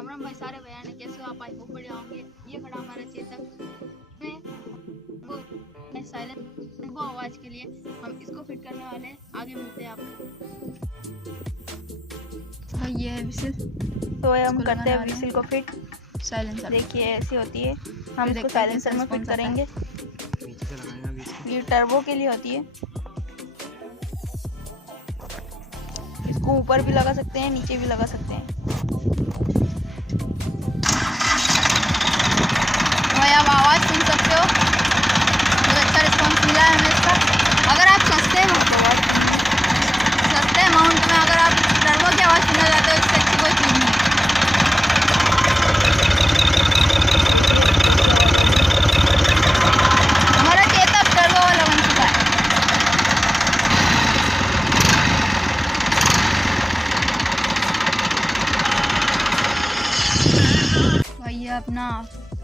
राम राम भाई सारे भैया ने, कैसे हो आप? आई होप बढ़िया होंगे। ये खड़ा हमारा चेतक में वो साइलेंट वो आवाज के लिए हम इसको फिट करने वाले हैं। आगे मिलते हैं आपको। भाई ये है विसिल, तो हम करते हैं विसिल को फिट। साइलेंसर देखिए ऐसी होती है, हम इसको साइलेंसर में फिट करेंगे। ये टर्बो के लिए होती है। इसको ऊपर भी लगा सकते हैं, नीचे भी लगा सकते हैं। भाई आप आवाज़ सुन सकते हो, बहुत अच्छा रिस्पॉन्स मिला है हमें इसका। अगर आप सस्ते अमाउंट में अगर आप टर्बो की आवाज़ सुनना चाहते हो, इससे अच्छी कोई चीज़ नहीं है। हमारा चेतक टर्बो वाला बन चुका है। भाई ये अपना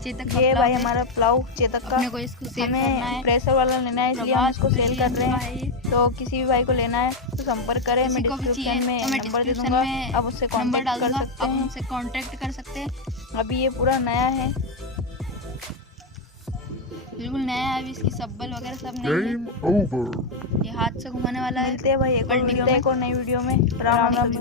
चेतक का ये भाई हमारा प्लाऊ चेतक का। अपने को इसको सेल करना है, हमें प्रेशर वाला लेना है, इसलिए हम इसको सेल कर रहे हैं। तो किसी भी भाई को लेना है तो संपर्क करें। मैं डिस्क्रिप्शन में नंबर दे दूंगा, आप उससे कांटेक्ट कर सकते हैं। उनसे कांटेक्ट कर सकते हैं। अभी ये पूरा नया है, बिल्कुल नया है। अभी इसकी सब्बल वगैरह सब नहीं है। ये हाथ से घुमाने वाला है। मिलते हैं भाई एक और नई वीडियो में। राम राम।